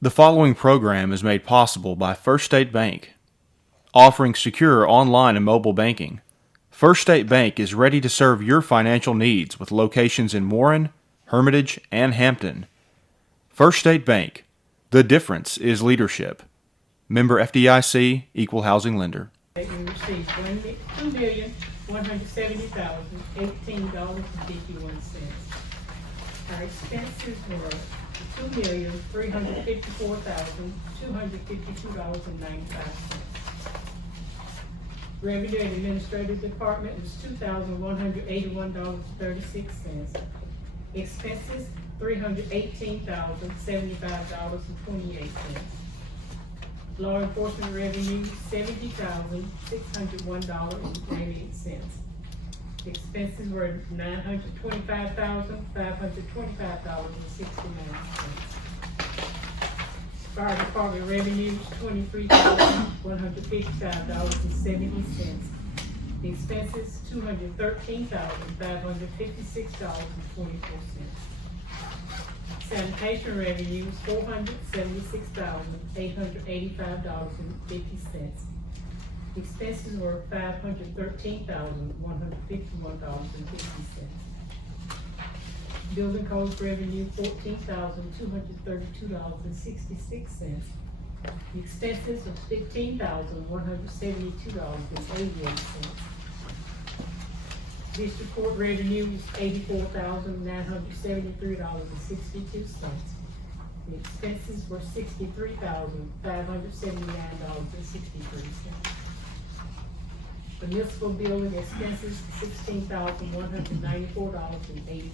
The following program is made possible by First State Bank, offering secure online and mobile banking. First State Bank is ready to serve your financial needs with locations in Warren, Hermitage, and Hampton. First State Bank. The difference is leadership. Member FDIC, Equal Housing Lender. We received $2,170,018.51. Our expenses were $2,354,252.95. Revenue and Administrative Department was $2,181.36. Expenses, $318,075.28. Law enforcement revenue, $70,601.98. Expenses were $925,525.69. Fire department revenues, $23,155.70. Expenses, $213,556.24. Sanitation revenues, $476,885.50. Expenses were $513,151.50. Building codes revenue, $14,232.66. Expenses of $15,172.88. District court revenue was $84,973.62. The expenses were $63,579.63. Municipal building expenses, $16,194.81.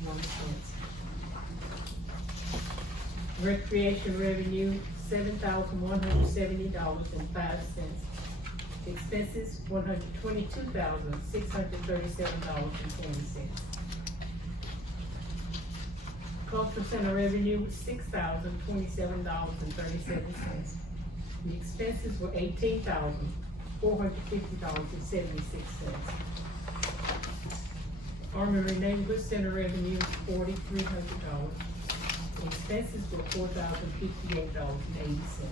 Recreation revenue, $7,170.05. Expenses, $122,637.20. Cultural center revenue was $6,027.37. The expenses were $18,450.76. Armory Neighborhood Center revenue was $4,300. Expenses were $4,058.80.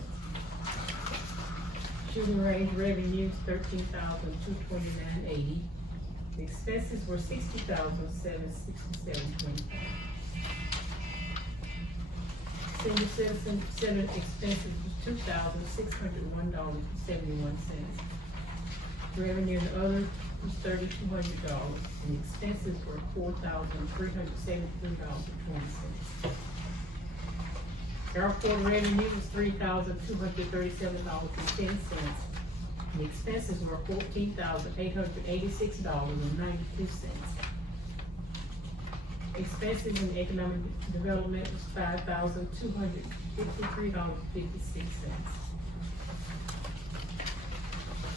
Shooting range revenues, $13,229.80. Expenses were $60,767.25. Senior Citizen Center expenses was $2,601.71. Revenue and other was $3,200, and expenses were $4,373.20. Airport revenue was $3,237.10. The expenses were $14,886.92. Expenses in economic development was $5,253.56.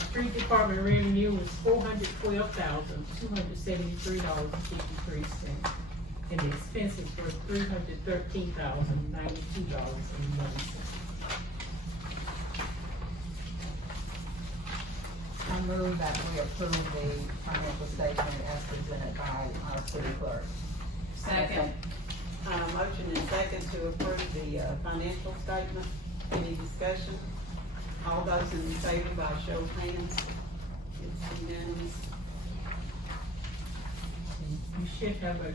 Street department revenue was $412,273.53. And the expenses were $313,092.01. I move that we approve the financial statement as presented by our city clerk. Second. Motion and second to approve the financial statement. Any discussion? All those in favor by show of hands? It's unanimous. You should have a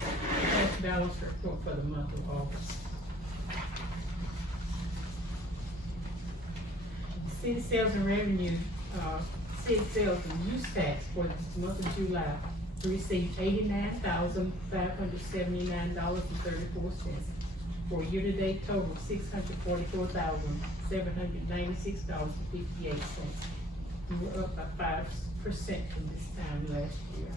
cash balance report for the month of August. City sales and revenue, city sales and use tax for the month of July, we received $89,579.34 for a year-to-date total of $644,796.58. We were up by 5% from this time last year.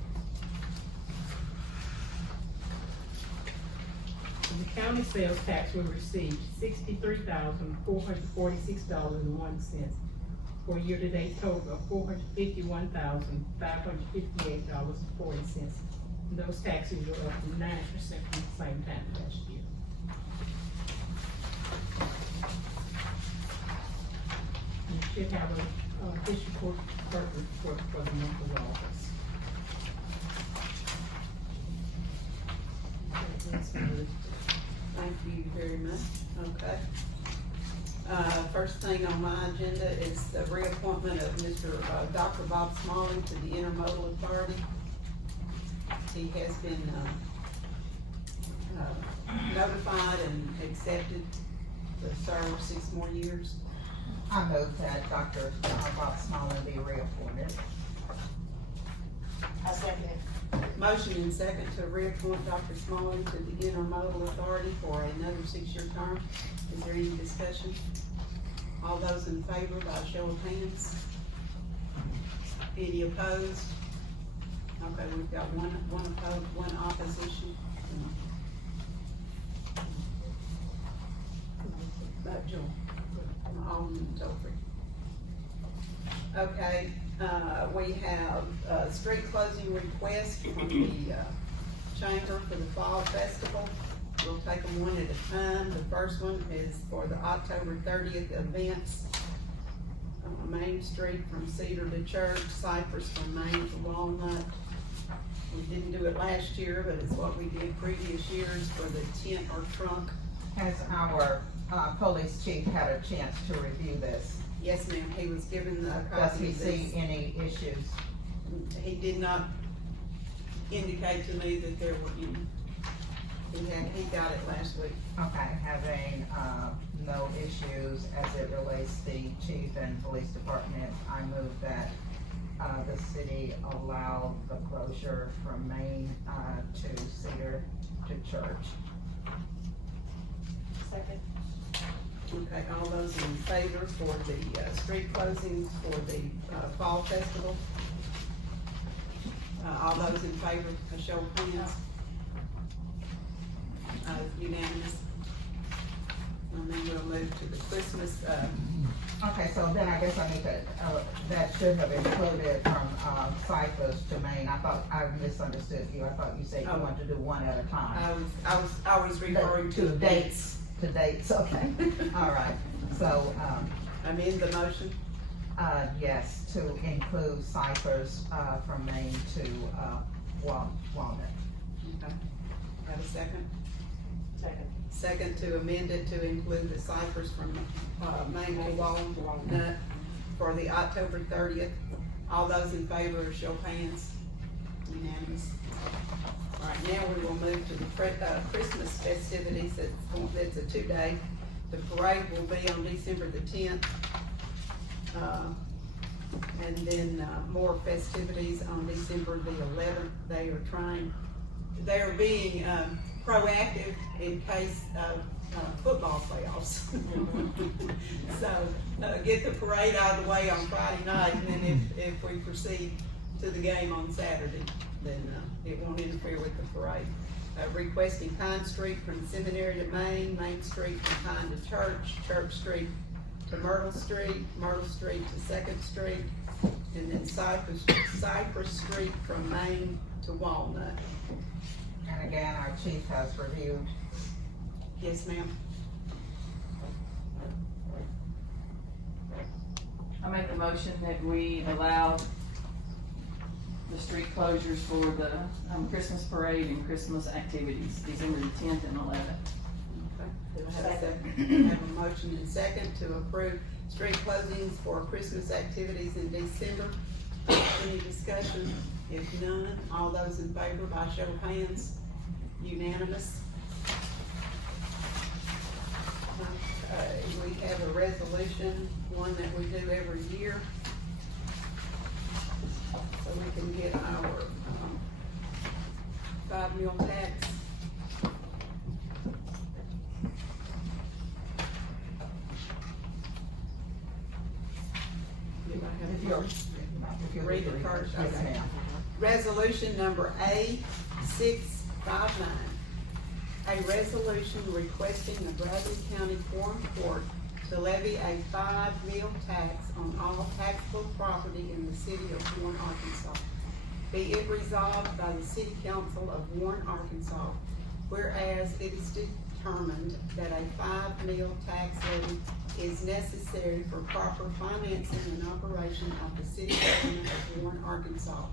The county sales tax we received $63,446.01 for a year-to-date total of $451,558.40. Those taxes were up 9% from the same time last year. You should have a district court clerk report for the month of August. Thank you very much. Okay. First thing on my agenda is the reappointment of Dr. Bob Smalley to the Intermodal Authority. He has been, notified and accepted to serve 6 more years. I move that Dr. Bob Smalley be reappointed. I second it. Motion and second to reappoint Dr. Smalley to the Intermodal Authority for another 6-year term. Is there any discussion? All those in favor by show of hands? Any opposed? Okay, we've got one opposed, one opposition. Joel. Alderman Tolfree. Okay, we have a street closing request from the Chamber for the Fall Festival. We'll take them one at a time. The first one is for the October 30th events. Main Street from Cedar to Church, Cypress from Main to Walnut. We didn't do it last year, but it's what we did previous years for the tent or trunk. Has our police chief had a chance to review this? Yes, ma'am, he was given a Does copy he of see this. any issues? He did not indicate to me that there were any. He got it last week. Okay, having, no issues as it relates to the chief and police department, I move that, the city allow the closure from Main, to Cedar to Church. Second. Okay, all those in favor for the, street closings for the, Fall Festival? All those in favor, a show of hands? Unanimous. And then we'll move to the Christmas, Okay, so then I guess I need to, that should have included from, Cypress to Main. I thought, I misunderstood you. I thought you said you Oh. wanted to do one at a time. I was referring to dates. To dates, okay. All right, so, I'm in the motion. yes, to include Cypress, from Main to, Walnut. Okay. Have a second? Second. Second to amend it to include the Cypress from, Main to Walnut for the October 30th. All those in favor, show of hands. Unanimous. All right, now we will move to the Christmas festivities. It's a 2-day. The parade will be on December the 10th. And then, more festivities on December the 11th. They are being, proactive in case of, football playoffs. So, get the parade out of the way on Friday night, and then if we proceed to the game on Saturday, then, it won't interfere with the parade. Requesting Pine Street from Seminary to Main Street from Pine to Church, Church Street to Myrtle Street to Second Street, and then Cypress Street from Main to Walnut. And again, our chief has reviewed. Yes, ma'am. I make a motion that we allow the street closures for the Christmas parade and Christmas activities, December the 10th and 11th. Okay. Do I have a second? Have a motion and second to approve street closings for Christmas activities in December. Any discussion? If none, all those in favor by show of hands, unanimous. Okay, we have a resolution, one that we do every year. So we can get our, 5 mil tax. Do I have If a you're, motion? if you're. Read it first, Yes, okay. ma'am. Resolution number A659. A resolution requesting the Bradley County Foreign Court to levy a 5 mil tax on all taxable property in the city of Warren, Arkansas. Be it resolved by the City Council of Warren, Arkansas, whereas it is determined that a 5 mil tax levy is necessary for proper financing and operation of the city government of Warren, Arkansas.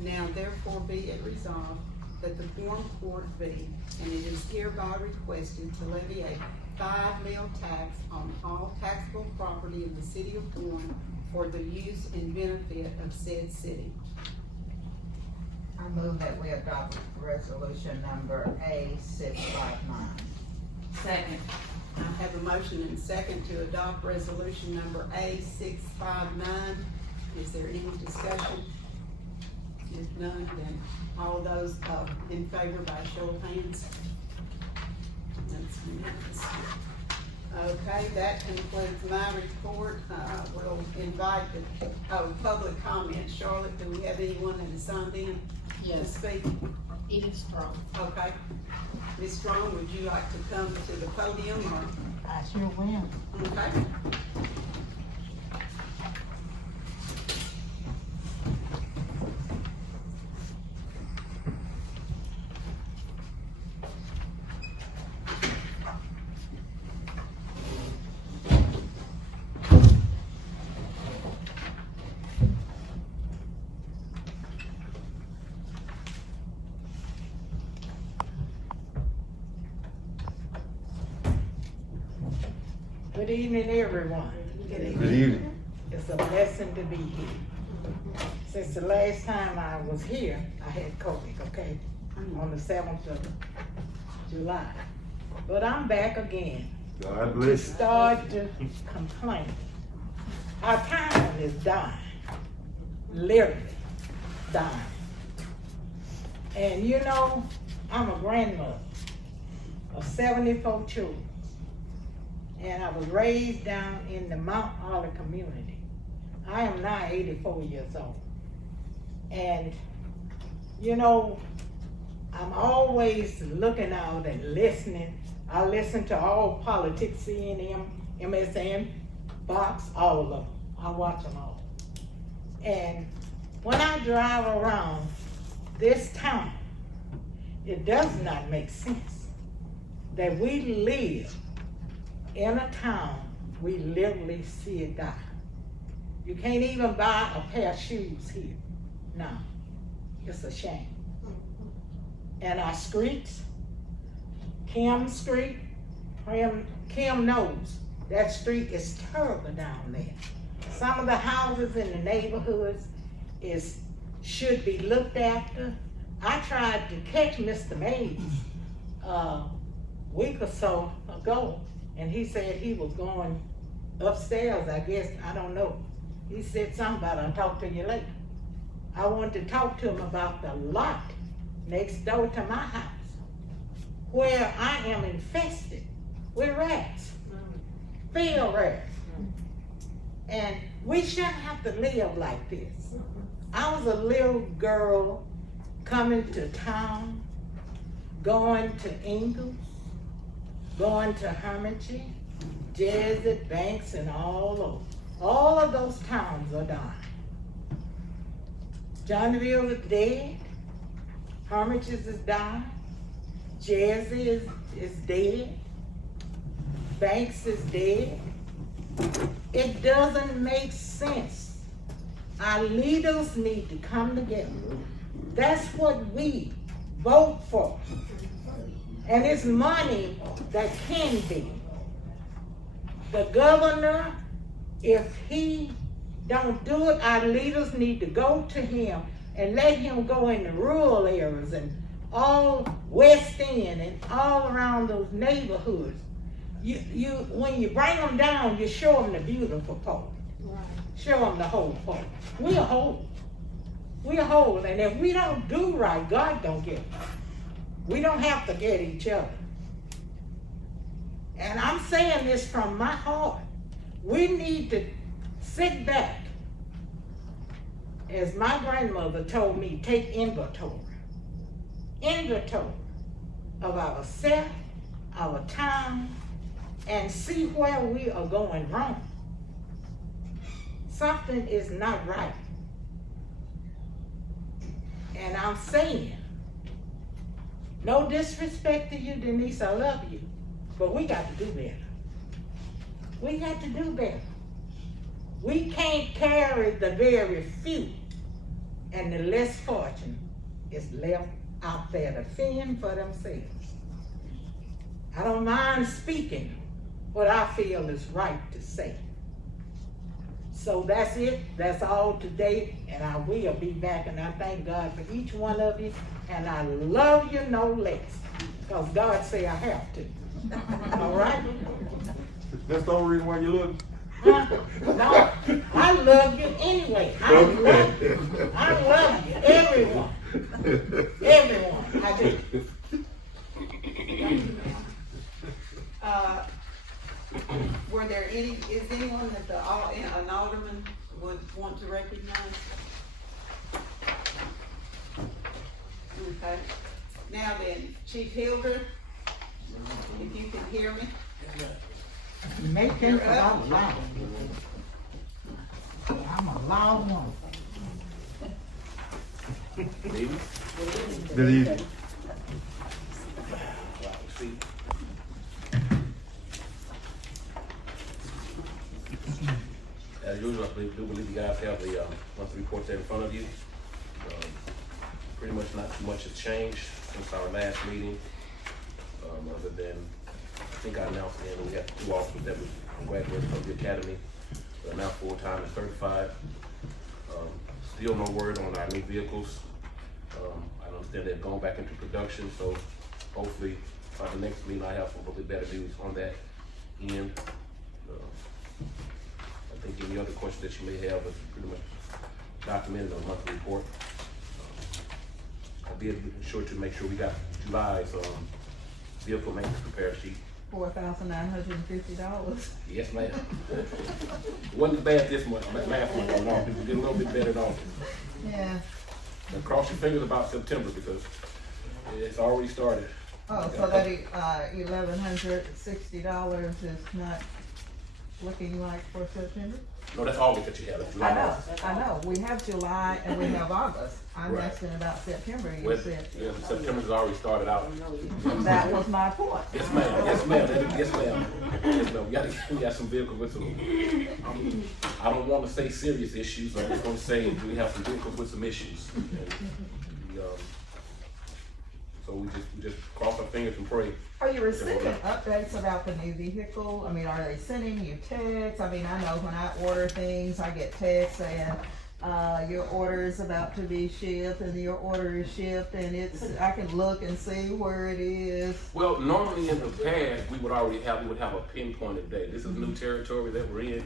Now therefore be it resolved that the foreign court be, and it is hereby requested to levy a 5 mil tax on all taxable property of the city of Warren for the use and benefit of said city. I move that we adopt resolution number A659. Second. I have a motion and second to adopt resolution number A659. Is there any discussion? If none, then all those in favor by show of hands. That's unanimous. Okay, that concludes my report. We'll invite the public comment. Charlotte, do we have anyone that is signed in to speak? Edith Strong. Okay. Ms. Strong, would you like to come to the podium or? I sure will. Okay. Good evening, everyone. Good evening. It's a blessing to be here. Since the last time I was here, I had COVID, okay, on the 7th of July. But I'm back again God to bless you. start to complain. Our town is dying, literally dying. And you know, I'm a grandmother of 74 children. And I was raised down in the Mount Olive community. I am now 84 years old. And, you know, I'm always looking out and listening. I listen to all politics, CNN, MSN, Fox, all of them. I watch them all. And when I drive around this town, it does not make sense that we live in a town, we literally see it die. You can't even buy a pair of shoes here. No, it's a shame. And our streets, Kim Street, Kim knows, that street is terrible down there. Some of the houses in the neighborhoods should be looked after. I tried to catch Mr. Mays a week or so ago, and he said he was going upstairs, I guess, I don't know. He said something about, I'll talk to you later. I wanted to talk to him about the lot next door to my house, where I am infested with rats, field rats. And we shouldn't have to live like this. I was a little girl coming to town, going to Ingalls, going to Hermitage, Jersey, Banks, and all over. All of those towns are dying. Johnville is dead. Hermitage is dying. Jersey is dead. Banks is dead. It doesn't make sense. Our leaders need to come together. That's what we vote for. And it's money that can be. The governor, if he don't do it, our leaders need to go to him and let him go in the rural areas and all West End and all around those neighborhoods. When you bring them down, you show them the beautiful part. Right. Show them the whole part. We're whole. We're whole, and if we don't do right, God don't get us. We don't have to get each other. And I'm saying this from my heart. We need to sit back. As my grandmother told me, take inventory. Inventory of ourselves, our town, and see where we are going wrong. Something is not right. And I'm saying, no disrespect to you, Denise, I love you, but we got to do better. We got to do better. We can't carry the very few, and the less fortunate is left out there to fend for themselves. I don't mind speaking what I feel is right to say. So that's it, that's all today, and I will be back, and I thank God for each one of you, and I love you no less, because God say I have to. All right? That's the only reason why you love me? No, I love you anyway. I love you, everyone. Everyone, I do. Were there any, is anyone that an alderman would want to recognize? Okay, now then, Chief Hilder, if you can hear me. Make him out loud. I'm a loud one. Good evening. As usual, I do believe you guys have the monthly report there in front of you. Pretty much not too much has changed since our last meeting, other than I think I announced then we had 2 officers that were graduated from the academy. They're now full-time and certified. Still no word on our new vehicles. I understand they've gone back into production, so hopefully by the next meeting I have a little bit better news on that end. I think any other questions that you may have is pretty much documented on the monthly report. I did ensure to make sure we got July's vehicle maintenance repair sheet. $4,950. Yes, ma'am. Wasn't bad this month, last month, no, people get a little bit better off. Yeah. And cross your fingers about September because it's already started. Oh, so that $1,160 is not looking like for September? No, that's August that you have. It's July. I know, we have July and we have August. I'm Right. asking about September, you Well, said. yeah, September's already started out. That was my point. Yes, ma'am. Yes, ma'am. Yes, ma'am. Yes, ma'am. We got some vehicles with some. I don't want to say serious issues. I'm just going to say we have some vehicles with some issues. And we, so we just cross our fingers and pray. Are you receiving updates about the new vehicle? I mean, are they sending you texts? I mean, I know when I order things, I get texts saying, your order is about to be shipped and your order is shipped and I can look and see where it is. Well, normally in the past, we would have a pinpointed date. This is new territory that we're in.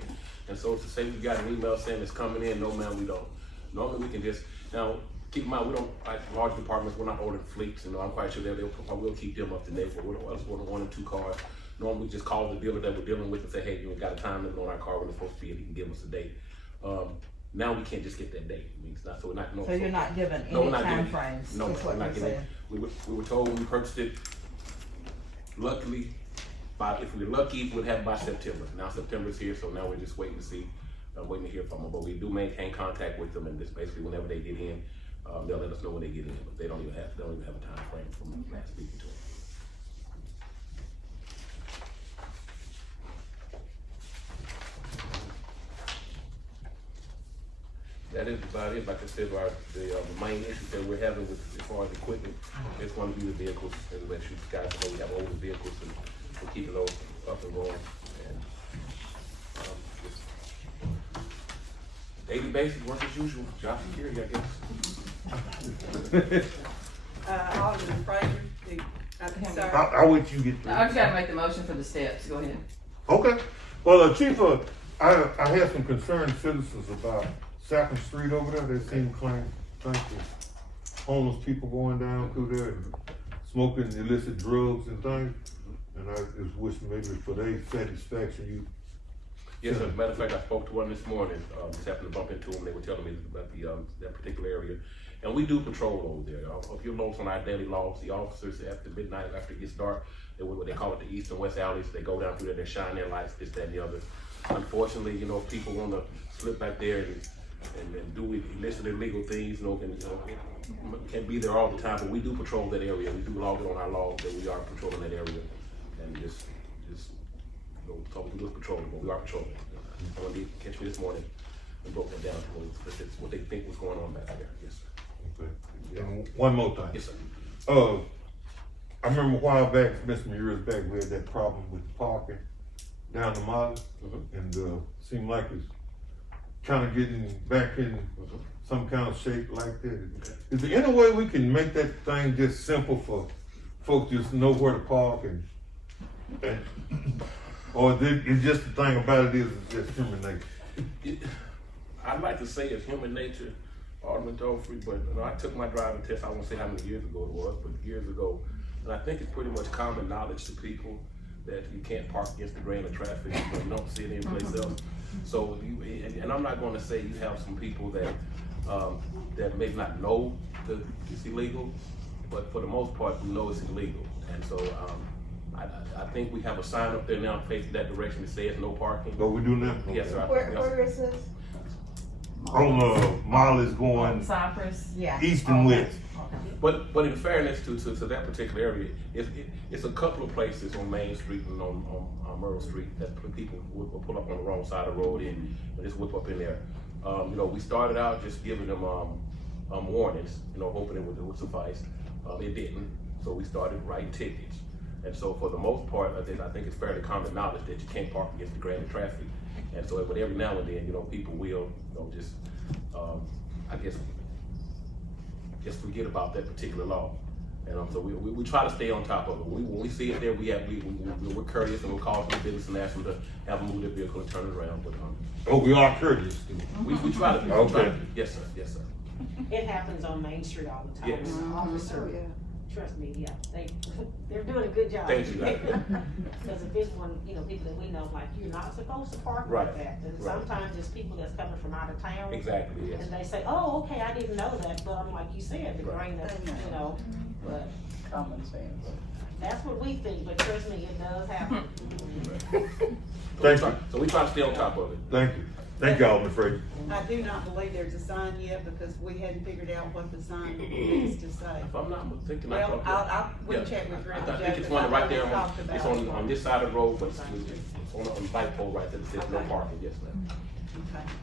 And so to say we got an email saying it's coming in, no ma'am, we don't. Normally we can just, now, keep in mind, we don't, like large departments, we're not ordering fleets, and I'm quite sure I will keep them up to date, but we're ordering 1 and 2 cars. Normally we just call the dealer that we're dealing with and say, hey, you got a time limit on our car when it's supposed to be, and he can give us a date. Now we can't just get that date. I mean, it's not, so we're not. No, So you're not giving any time frames, No, is what we're not you're giving. saying. We were told when we purchased it, luckily, if we were lucky, we'd have it by September. Now September's here, so now we're just waiting to see, waiting to hear from them. But we do maintain contact with them, and just basically whenever they get in, they'll let us know when they get in. But they don't even have a time frame from last speaking to them. That is about it. Like I said, the main issue that we're having with as far as equipment is going to be the vehicles, and let you guys know we have older vehicles and we're keeping those up and going. And just daily basis, work as usual, job security, I guess. Alderman Fraser, sorry. I'll let you get through. I just gotta make the motion for the steps, go ahead. Okay. Well, Chief, I had some concerned citizens about 2nd Street over there. They seem to think the homeless people going down through there and smoking illicit drugs and things. And I just wish maybe for their satisfaction, you. Yes, as a matter of fact, I spoke to one this morning, just happened to bump into them. They were telling me about that particular area. And we do patrol over there. If you'll notice on our daily logs, the officers after midnight, after it gets dark, they call it the east and west alleys. They go down through there, they shine their lights, this, that, and the other. Unfortunately, if people want to slip back there and do illicit, illegal things, can't be there all the time. But we do patrol that area. We do log it on our logs that we are patrolling that area, and just talk to us patrolling, but we are patrolling. Someone did catch me this morning and broke that down to what they think was going on back there. Yes, sir. Okay. And one more thing. Yes, sir. I remember a while back, some years back, we had that problem with parking down the mall, and seemed like it's kind of getting back in some kind of shape like that. Is there any way we can make that thing just simple for folks just know where to park and or is it just the thing about it is it's just human nature? I'd like to say it's human nature, Alderman Dolphy, but you know, I took my driving test, I won't say how many years ago it was, but years ago. And I think it's pretty much common knowledge to people that you can't park against the grain of traffic, but you don't see it anyplace else. So, and I'm not gonna say you have some people that that may not know that it's illegal, but for the most part, we know it's illegal. And so, I think we have a sign up there now facing that direction that says no parking. But we do now? Yes, sir. Where is this? On Mall is going Cypress. Yeah. east and west. But in fairness to that particular area, it's a couple of places on Main Street and on Myrtle Street that people will pull up on the wrong side of the road and just whip up in there. You know, we started out just giving them warnings, you know, hoping it would suffice. It didn't, so we started writing tickets. And so for the most part, I think it's fairly common knowledge that you can't park against the grain of traffic. And so, but every now and then, you know, people will, you know, just, I guess, just forget about that particular law. And so we try to stay on top of it. When we see it there, we're courteous and we'll call them business and ask them to have them move their vehicle and turn it around. But Oh, we are courteous. we try to. Okay. Yes, sir. Yes, sir. It happens on Main Street all the time. Yes. Officer, trust me, yeah, they're doing a good job. Thank you. Because if it's one, you know, people that we know, like, you're not supposed to park Right. like that. And Right. sometimes it's people that's coming from out of town. Exactly. Yes. And they say, oh, okay, I didn't know that, but I'm like you said, the Right. grain of, you know, but Common sense. that's what we think, but trust me, it does happen. Thank you. So we try to stay on top of it. Thank you. Thank you, Alderman Frazier. I do not believe there's a sign yet because we hadn't figured out what the sign needs to say. If I'm not mistaken, Well, we'll yeah. check with Grandma I Joe, think it's 'cause one I right know there. we talked about It's it. on this side of the road, but it's on the light pole right there that says no Okay. parking. Yes, ma'am.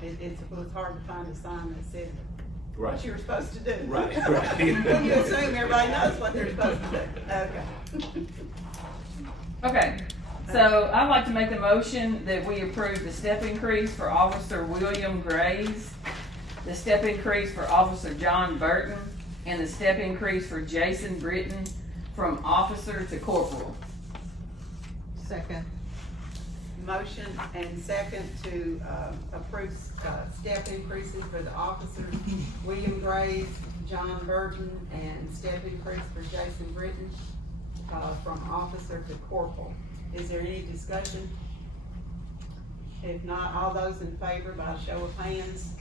Okay, it was hard to find a sign that said Right. what you were supposed to do. Right, right. When you assume everybody knows what they're supposed to do, okay. Okay, so I'd like to make the motion that we approve the step increase for Officer William Graves, the step increase for Officer John Burton, and the step increase for Jason Britton from officer to corporal. Second. Motion and second to approve step increases for the officers, William Graves, John Burton, and step increase for Jason Britton, from officer to corporal. Is there any discussion? If not, all those in favor by show of hands,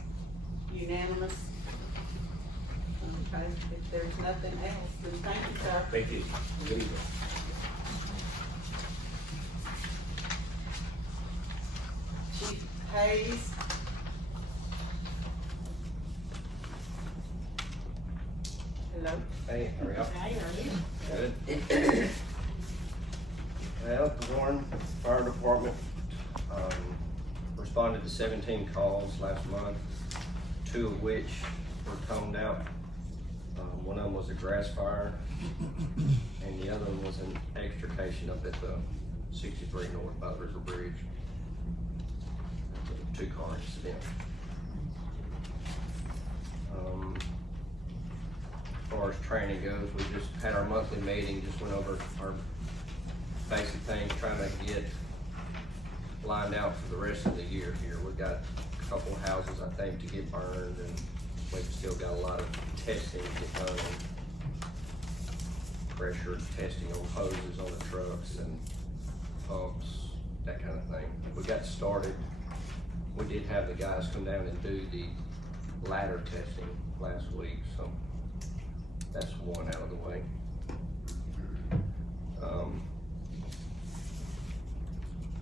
unanimous? Okay, if there's nothing else, then thank you, sir. Thank you. Good evening. Chief Hayes. Hello. Hey, hurry up. Now you're in. Good. Well, the Warren Fire Department, responded to 17 calls last month, 2 of which were toned out. One of them was a grass fire, and the other one was an extrication up at the 63 North by the River Bridge. 2-car incident. As far as training goes, we just had our monthly meeting, just went over our basic things, trying to get lined out for the rest of the year here. We've got a couple houses, I think, to get burned, and we've still got a lot of testing to get done. Pressure testing on hoses on the trucks and pumps, that kind of thing. We got started. We did have the guys come down and do the ladder testing last week, so that's one out of the way.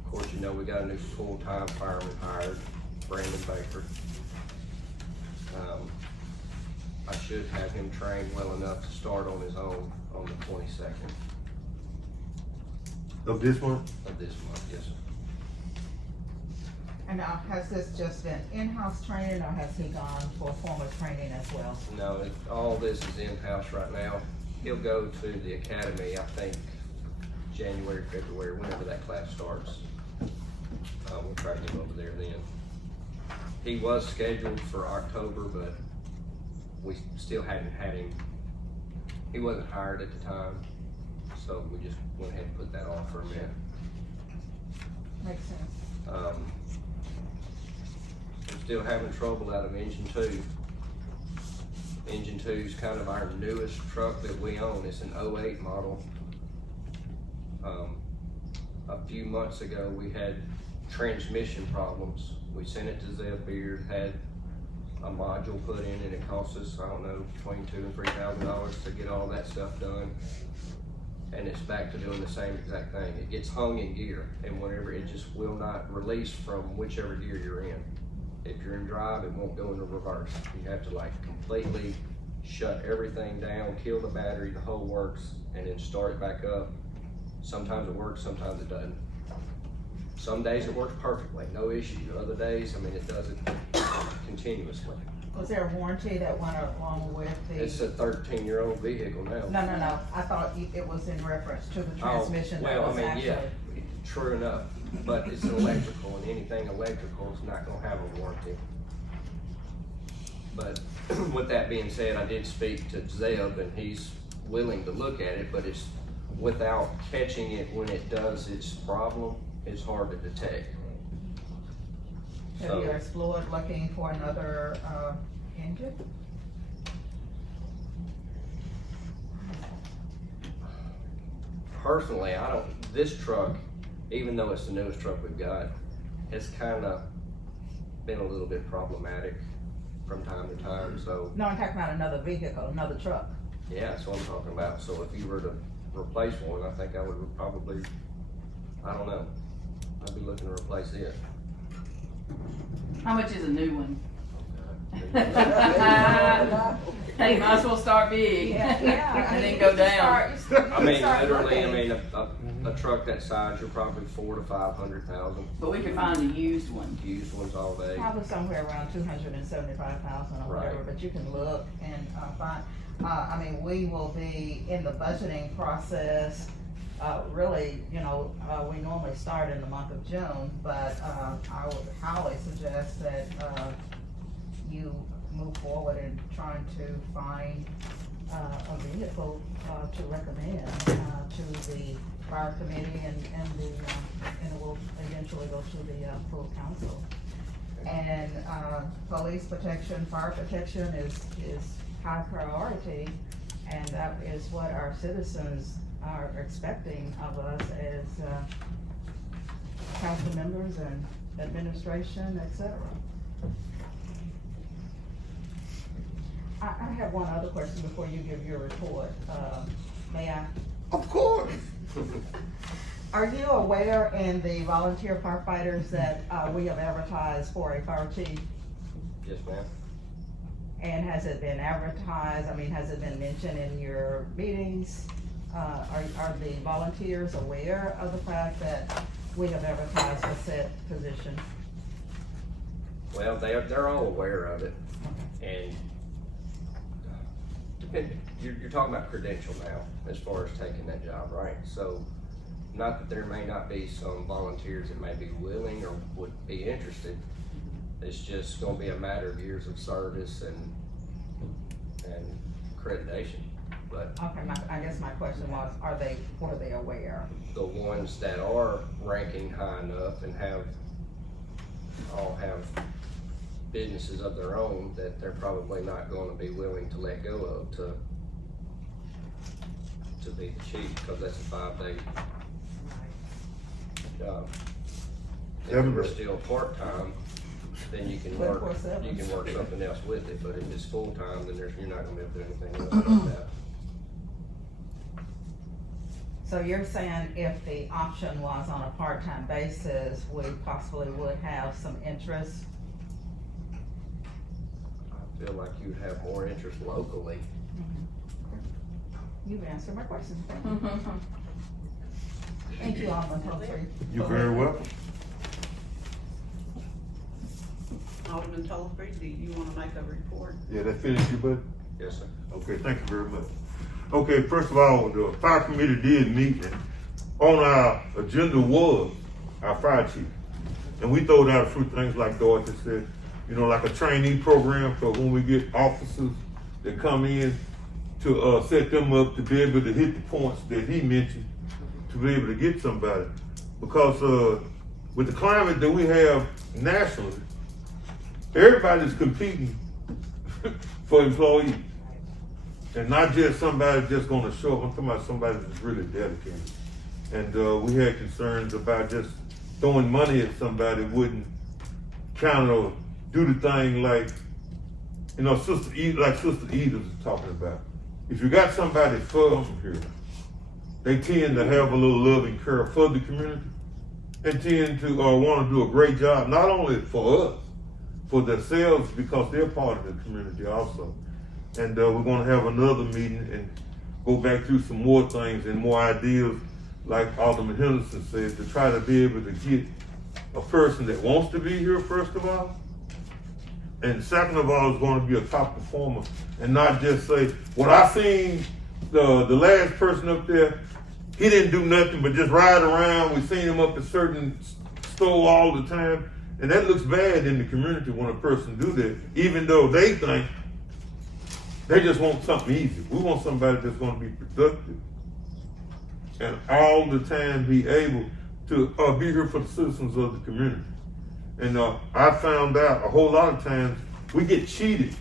Of course, you know, we got a new full-time fireman hired, Brandon Baker. I should have him trained well enough to start on his own on the 22nd Of this month? of this month, yes, sir. And has this just been in-house training, or has he gone for formal training as well? No, all this is in-house right now. he'll go to the academy, I think, January, February, whenever that class starts. We'll try to get him over there then. He was scheduled for October, but we still hadn't had him. He wasn't hired at the time, so we just went ahead and put that off for a minute. Makes sense. We're still having trouble out of engine 2. Engine 2 is kind of our newest truck that we own. It's an 08 model. A few months ago, we had transmission problems. We sent it to Zeb Beard, had a module put in, and it cost us, I don't know, between $2,000 and $3,000 to get all that stuff done. And it's back to doing the same exact thing. It gets hung in gear, and whenever it just will not release from whichever gear you're in. If you're in drive, it won't go into reverse. You have to like completely shut everything down, kill the battery, the whole works, and then start it back up. Sometimes it works, sometimes it doesn't. Some days it works perfectly, no issue. Other days, I mean, it does it continuously. Was there a warranty that went along with the? It's a 13-year-old vehicle now. No. I thought it was in reference to the transmission that Well, was I mean, actually. yeah, true enough, but it's an electrical, and anything electrical is not gonna have a warranty. But with that being said, I did speak to Zeb, and he's willing to look at it, but it's without catching it when it does its problem, it's hard to detect. Have you explored looking for another engine? Personally, this truck, even though it's the newest truck we've got, has kind of been a little bit problematic from time to time, so. No, I'm talking about another vehicle, another truck. Yeah, that's what I'm talking about. So if you were to replace one, I think I would probably, I don't know, I'd be looking to replace it. How much is a new one? Okay. Hey, might as well start big. Yeah. And then go down. I mean, literally, a truck that size, you're probably $400,000 to $500,000. But we could find a used one. Used ones all day. Probably somewhere around 275,000 or whatever, Right. but you can look and find. I mean, we will be in the budgeting process. Really, we normally start in the month of June, but I would highly suggest that you move forward in trying to find a vehicle to recommend to the fire committee and it will eventually go to the full council. And police protection, fire protection is high priority, and that is what our citizens are expecting of us as council members and administration, etc. I have one other question before you give your report. May I? Of course. Are you aware in the volunteer firefighters that we have advertised for a fire chief? Yes, ma'am. And has it been advertised? I mean, has it been mentioned in your meetings? Are the volunteers aware of the fact that we have advertised for said position? Well, they're all aware of it, and you're talking about credential now, as far as taking that job, right? So, not that there may not be some volunteers that may be willing or would be interested. It's just gonna be a matter of years of service and accreditation. But Okay, I guess my question was, were they aware? the ones that are ranking high enough and all have businesses of their own, that they're probably not gonna be willing to let go of to be the chief, because that's a 5-day job. If you were still part-time, then you can work 24/7. something else with it, but if it's full-time, then you're not gonna be able to do anything else like that. So you're saying if the option was on a part-time basis, we possibly would have some interest? I feel like you'd have more interest locally. You've answered my question. Thank you, Alderman Tolfree. You're very welcome. Alderman Tolfree, do you wanna make a report? Yeah, that finished you, bud? Yes, sir. Okay, thank you very much. Okay, first of all, the fire committee did meet, and on our agenda was our fire chief. And we throwed out a few things like Dorothy said, you know, like a trainee program for when we get officers that come in to set them up to be able to hit the points that he mentioned, to be able to get somebody. Because with the climate that we have nationally, everybody's competing for employees. And not just somebody just gonna show up, I'm talking about somebody that's really dedicated. And we had concerns about just throwing money at somebody wouldn't kind of do the thing like, you know, Sister Edith was talking about. If you got somebody from here, they tend to have a little love and care for the community and tend to want to do a great job, not only for us, for themselves, because they're part of the community also. And we're going to have another meeting and go back through some more things and more ideas, like Alderman Henderson said, to try to be able to get a person that wants to be here, first of all, and second of all, is going to be a top performer, and not just say, well, I seen the last person up there, he didn't do nothing but just ride around. We seen him up at certain store all the time, and that looks bad in the community when a person do that, even though they think they just want something easy. We want somebody that's going to be productive and all the time be able to be here for the citizens of the community. And I found out a whole lot of times we get cheated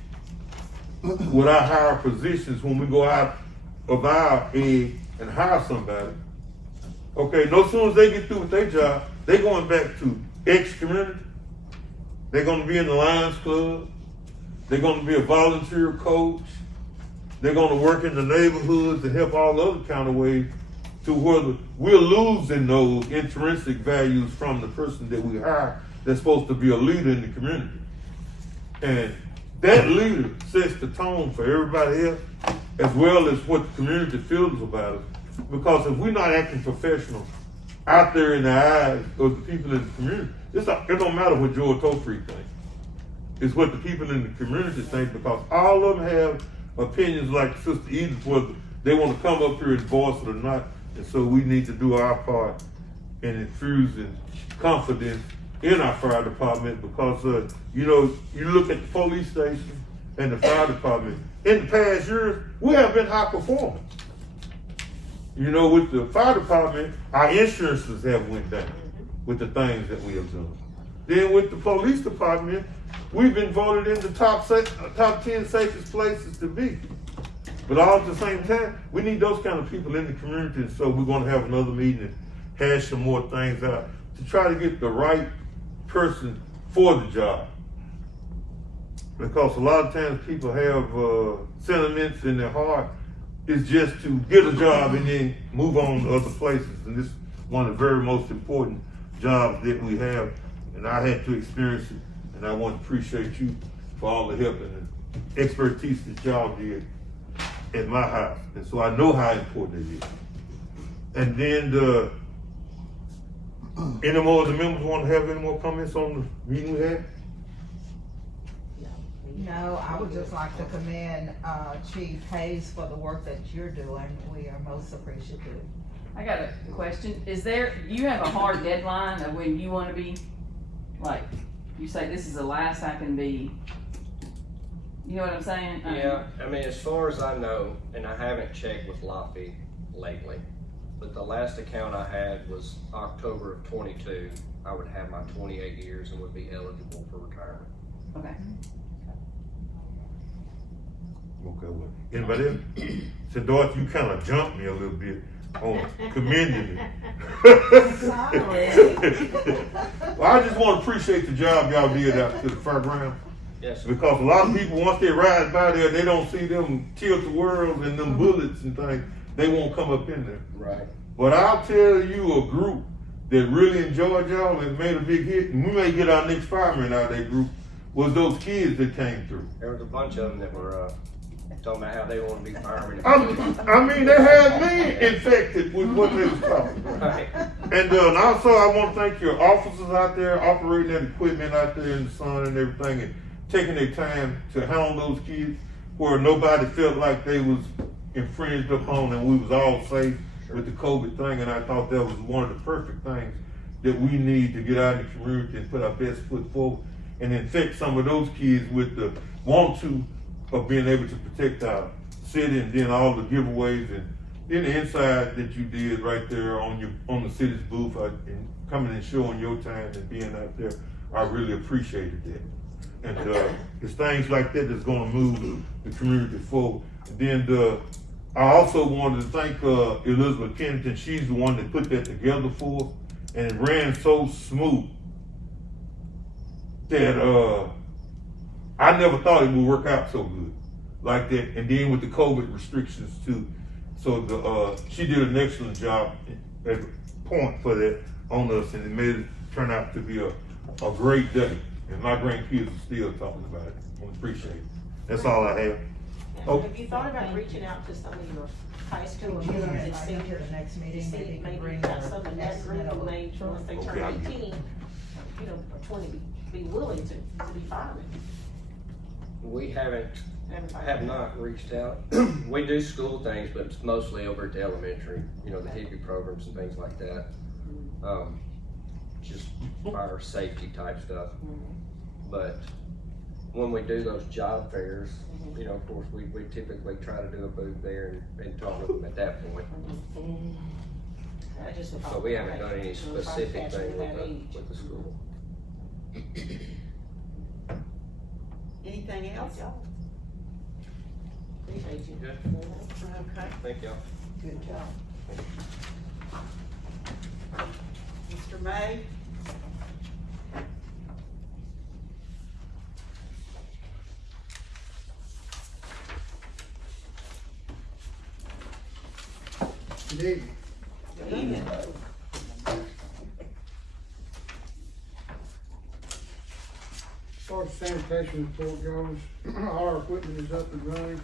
with our higher positions when we go out of our head and hire somebody. Okay, no sooner as they get through with their job, they going back to X community. They're going to be in the Lions Club. They're going to be a volunteer coach. They're going to work in the neighborhoods and help all other kind of ways, to where we're losing those intrinsic values from the person that we hire that's supposed to be a leader in the community. And that leader sets the tone for everybody else, as well as what the community feels about us. Because if we're not acting professional out there in the eyes of the people in the community, it don't matter what Joel Tofree thinks. It's what the people in the community think, because all of them have opinions like Sister Edith, whether they want to come up here and voice it or not. And so we need to do our part in infusing confidence in our fire department, because, you know, you look at the police station and the fire department, in the past years, we have been high performing. You know, with the fire department, our insurances have went down with the things that we have done. Then with the police department, we've been voted in the top 10 safest places to be. But all at the same time, we need those kind of people in the community, and so we're going to have another meeting and hash some more things out to try to get the right person for the job. Because a lot of times people have sentiments in their heart. It's just to get a job and then move on to other places. And this is one of the very most important jobs that we have. And I had to experience it. And I want to appreciate you for all the help and the expertise that y'all did at my house. And so I know how important it is. And then any more of the members want to have any more comments on the meeting we had? No, I would just like to commend Chief Hayes for the work that you're doing. We are most appreciative. I got a question. You have a hard deadline of when you want to be, like, you say this is the last I can be, you know what I'm saying? Yeah, I mean, as far as I know, and I haven't checked with Laffy lately, but the last account I had was October of 22. I would have my 28 years and would be eligible for retirement. Okay. Okay, well, anybody else? So Dorothy, you kind of jumped me a little bit on commending me. Well, I just want to appreciate the job y'all did out to the fairground. Yes, sir. Because a lot of people, once they ride by there, they don't see them tilt-a-whirls and them bullets and things. They won't come up in there. Right. But I'll tell you, a group that really enjoyed y'all and made a big hit, and we may get our next fireman out of that group, was those kids that came through. There was a bunch of them that were talking about how they want to be firemen. I mean, they had me infected with what they was talking about. Right. And also, I want to thank your officers out there operating that equipment out there in the sun and everything, and taking their time to handle those kids where nobody felt like they was, infringed upon and we was all safe with the COVID thing, and I thought that was one of the perfect things that we need to get out in the community and put our best foot forward and infect some of those kids with the want to of being able to protect our city, and then all the giveaways and then the inside that you did right there on the city's booth and coming and showing your time and being out there. I really appreciated that. And it's things like that that's gonna move the community forward. And then I also wanted to thank Elizabeth Kennington. She's the one that put that together for us, and it ran so smooth that I never thought it would work out so good like that. And then with the COVID restrictions too. So she did an excellent job at point for that on us, and it made it turn out to be a great day. And my grandkids are still talking about it. I appreciate it. That's all I have. Oh. Have you thought about reaching out to some of your high school Can we kids and invite see them to the next meeting? see Maybe you can maybe bring got their some of that group estimate of of- age once they turn Okay. 18, or 20, be willing to be firemen? We have Everybody. not reached out. We do school things, but it's mostly over at the elementary, the hippie programs and things like that. Just fire safety type stuff. But when we do those job fairs, of course, we typically try to do a booth there and talk to them at that point. I just So we haven't done any Trying to specific catch thing them at that age. with the school. Anything else? Appreciate you. Good. Okay. Thank y'all. Good job. Mr. May? Good evening. Good evening. As far as sanitation report goes, all our equipment is up and running.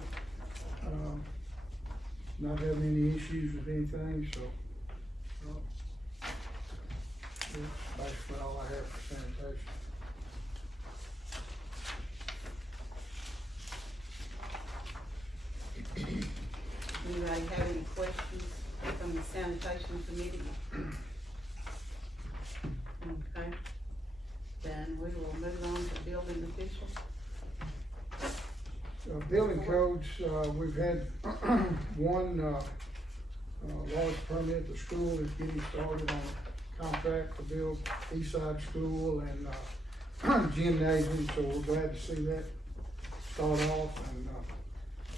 Not having any issues with anything, so. That's basically all I have for sanitation. Anybody have any questions from the sanitation committee? Okay, then we will move on to building officials. Building codes, we've had one large permit. The school is getting started on a contract to build East Side School and gymnasium, so we're glad to see that start off. And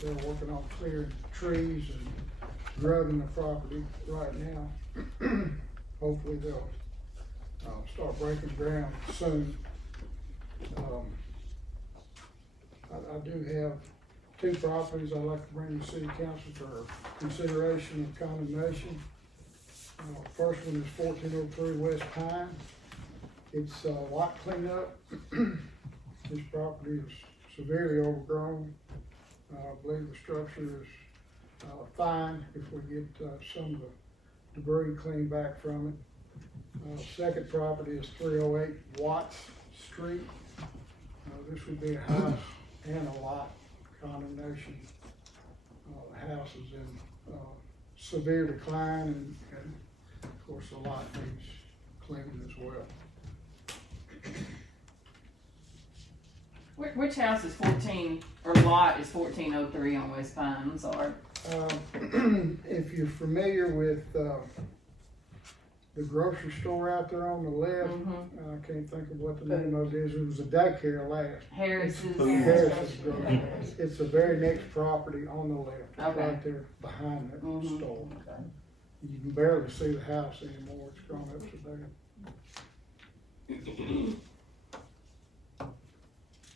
they're working on clearing trees and grubbing the property right now. Hopefully they'll start breaking ground soon. I do have two properties I'd like to bring to City Council for consideration of condemnation. First one is 1403 West Pine. It's lot cleanup. This property is severely overgrown. I believe the structure is fine if we get some of the debris cleaned back from it. Second property is 308 Watts Street. This would be a house and a lot condemnation. The house is in severe decline, and of course the lot needs cleaning as well. Which house is 14, or lot is 1403 on West Pine? I'm sorry. If you're familiar with the grocery store out there on the left, I can't think of what the name of it is. It was a daycare last. Harris's. Harris's grocery. It's the very next property on the left. It's Okay. right there behind that store. You can barely see the house anymore. It's grown up so big.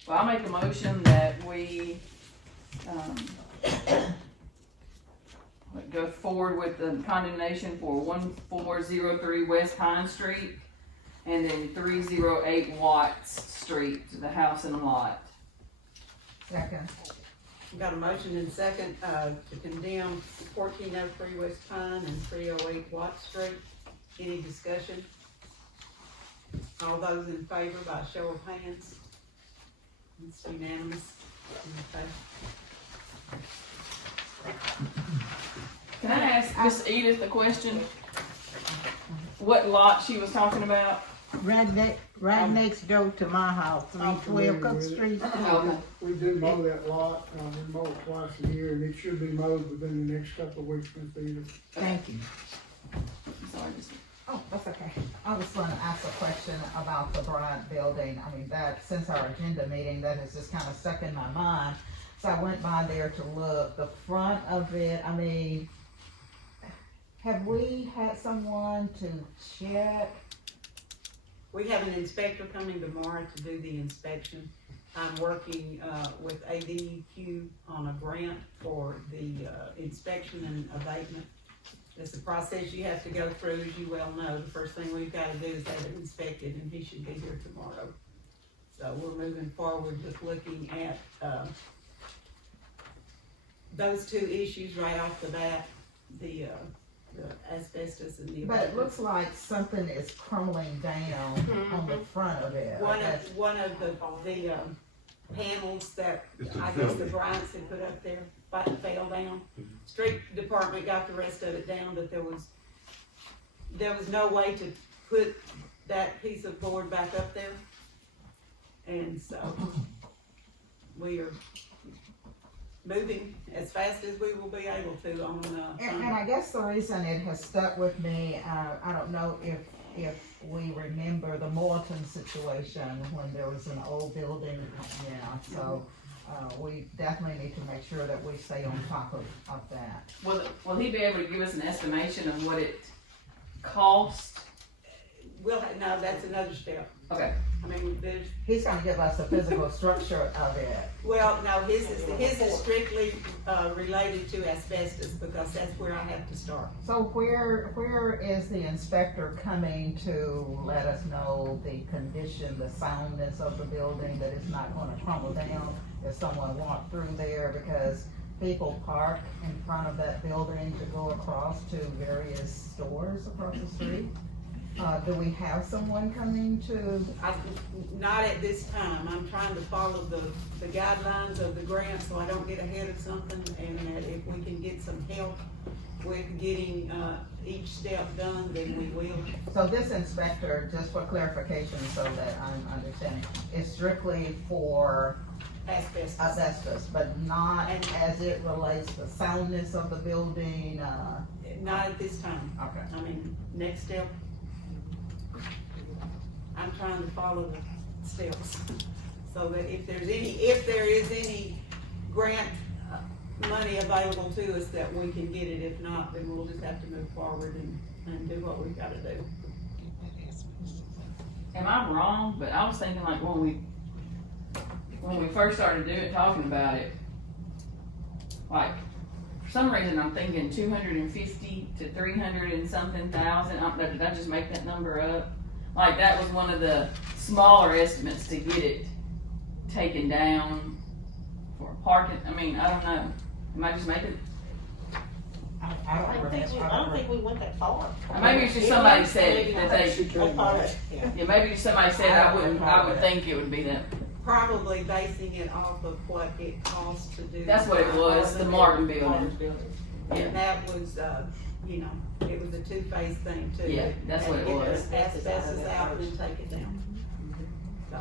Well, I'll make a motion that we, go forward with the condemnation for 1403 West Pine Street and then 308 Watts Street, the house and the lot. Second. We've got a motion and second, to condemn 1403 West Pine and 308 Watt Street. Any discussion? All those in favor by show of hands? It's unanimous. Okay. Can I ask Miss Edith a question? What lot she was talking about? Right next door to my house, I'm 312 familiar Cook with it. Street. Okay. We do mow that lot, we mow it twice a year, and it should be mowed within the next couple of weeks, Ms. Edith. Thank you. Sorry, just. Oh, that's okay. I was going to ask a question about the Bryant building. I mean, that, since our agenda meeting, that has just kind of stuck in my mind. So I went by there to look. The front of it, I mean, have we had someone to check? We have an inspector coming tomorrow to do the inspection. I'm working, with ADQ on a grant for the, inspection and abatement. It's a process you have to go through, as you well know. The first thing we've gotta do is have it inspected, and he should be here tomorrow. So we're moving forward with looking at, those two issues right off the bat, the asbestos and the But it abatement. looks like something is crumbling down on the front of it. One of the panels that It's a I guess the building. Bryants had put up there, fell down. Street department got the rest of it down, but there was no way to put that piece of board back up there. And so, we are moving as fast as we will be able to on, And I guess the reason it has stuck with me, I don't know if we remember the Morton situation when there was an old building, so, we definitely need to make sure that we stay on top of that. Will he be able to give us an estimation of what it cost? no, that's another step. Okay. I mean, there's, He's gonna give us the physical structure of it. well, no, his is strictly, related to asbestos, because that's where I have to start. So where is the inspector coming to let us know the condition, the soundness of the building, that it's not gonna crumble down if someone walked through there? Because people park in front of that building to go across to various stores across the street. Do we have someone coming to? Not at this time. I'm trying to follow the guidelines of the grant so I don't get ahead of something, and that if we can get some help with getting, each step done, then we will. So this inspector, just for clarification so that I'm understanding, is strictly for asbestos, but not as it relates to soundness of the building, Not at this time. Okay. I mean, next step, I'm trying to follow the steps, so that if there is any grant money available to us, that we can get it. If not, then we'll just have to move forward and do what we've gotta do. Am I wrong? But I was thinking like when we first started talking about it, like, for some reason I'm thinking 250 to 300 and something thousand. Did I just make that number up? Like, that was one of the smaller estimates to get it taken down for parking. I mean, I don't know. Am I just making? I don't think we went that far. Maybe it's just somebody said that they. Yeah. Yeah, maybe just somebody said I would think it would be that. Probably basing it off of what it costs to do. That's what it was, the Martin building. And that was, it was a two-phase thing too. Yeah, that's what it was. Get the asbestos out and then take it down. So,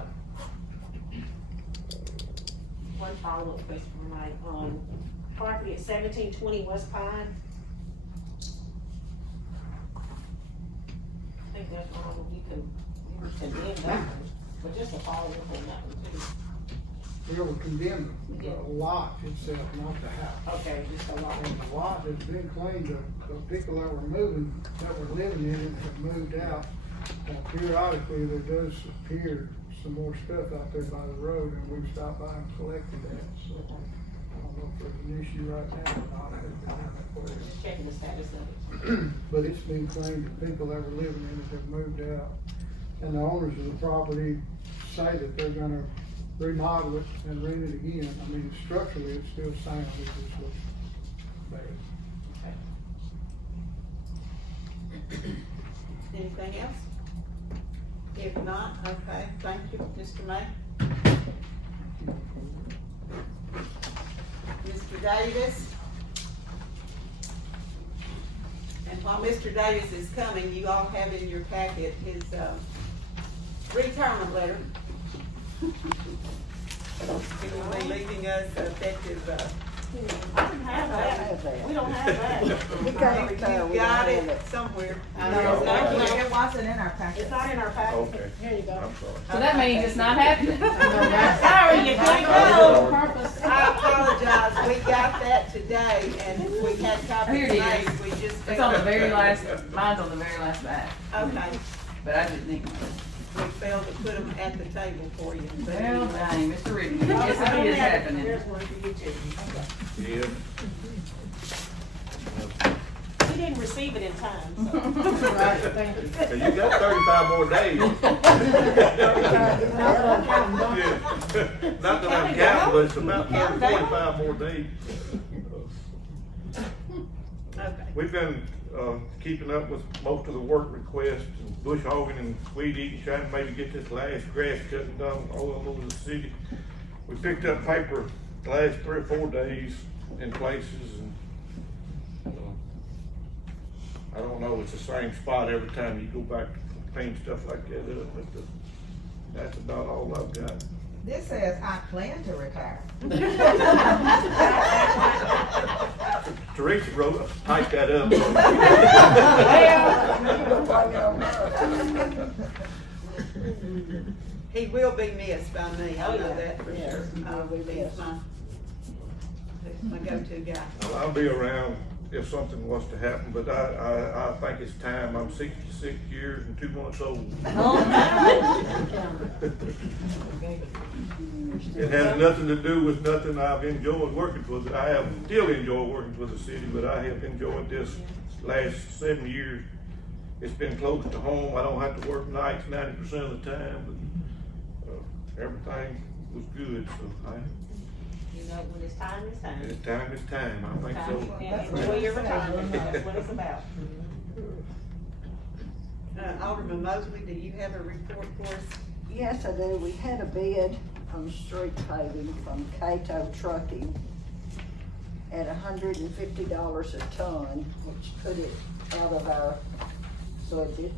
One follow-up question for Mike, property at 1720 West Pine. I think that's one you can condemn that one, but just a follow-up on that one too. We will condemn the lot itself, not the house. Okay, just a lot. And the lot has been claimed, the people that were living in it have moved out. Periodically, there does appear some more stuff out there by the road, and we've stopped by and collected that, so I don't know if there's an issue right now or not. Just checking the status of it. But it's been claimed that people that were living in it have moved out. And the owners of the property say that they're gonna remodel it and rent it again. I mean, structurally, it's still sound, it just looks bad. anything else? If not, okay, thank you, Mr. May. Mr. Davis, And while Mr. Davis is coming, you all have in your packet his, retirement letter. He will be leaving us effective, I don't have that. We don't have that. you got it somewhere. It wasn't in our packet. It's not in our packet. Okay. Here you go. I'm sorry. So that means it's not happening. Sorry, you can't go. Purpose. I apologize, we got that today, and we had copies Here it made, is. we just. It's on the very last, mine's on the very last back, Okay, but I didn't think. we failed to put them at the table for you. But Well, anyway. dang, Mr. Ricky, yes, it is happening. There's one for you too. Yeah. We didn't receive it in time, so. Right, thank you. And you got 35 more days. Yeah. Not that I'm counting, but it's about 45 more days. Okay, We've been, keeping up with most of the work requests, and bush hogging and weed eating, trying to maybe get this last grass cutting done all over the city. We picked up paper the last 3 or 4 days in places, and, I don't know, it's the same spot every time you go back to clean stuff like that up, but that's about all I've got. This says, I plan to retire. Teresa wrote, typed that up. he will be missed by me, I Oh, know yeah. that for Yes, sure. he will be He's missed. my go-to guy. Well, I'll be around if something was to happen, but I think it's time. I'm 66 years and 2 months old. It has nothing to do with nothing I've enjoyed working with. I have still enjoy working with the city, but I have enjoyed this last 7 years. It's been close to home. I don't have to work nights 90% of the time, but everything was good, so You know, when it's time, it's time. it's time, I think so. And enjoy your retirement, that's what it's about. Alderman Mosley, do you have a report for us? Yes, I do. We had a bid on street paving from Cato Trucking at $150 a ton, which put it out of our budget.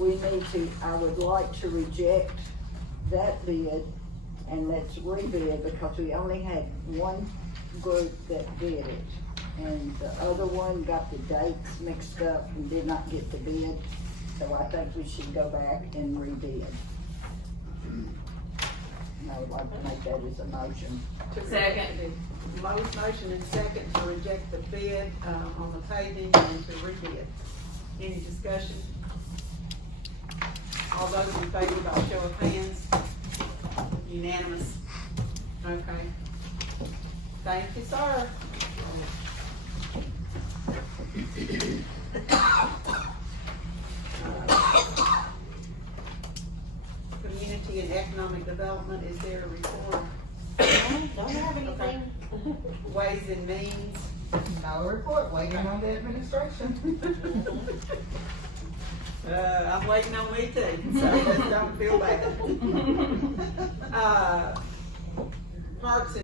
I would like to reject that bid and let's rebid, because we only had one group that did it. And the other one got the dates mixed up and did not get the bid, so I think we should go back and rebid. And I would like to make that as a motion. Second. Motion and second to reject the bid, on the paving and to rebid. Any discussion? All those in favor by show of hands? Unanimous? Okay. Thank you, sir. Community and economic development, is there a report? Don't have anything. Ways and means? No report, waiting on the administration. I'm waiting on me too, so just don't feel bad. Parks and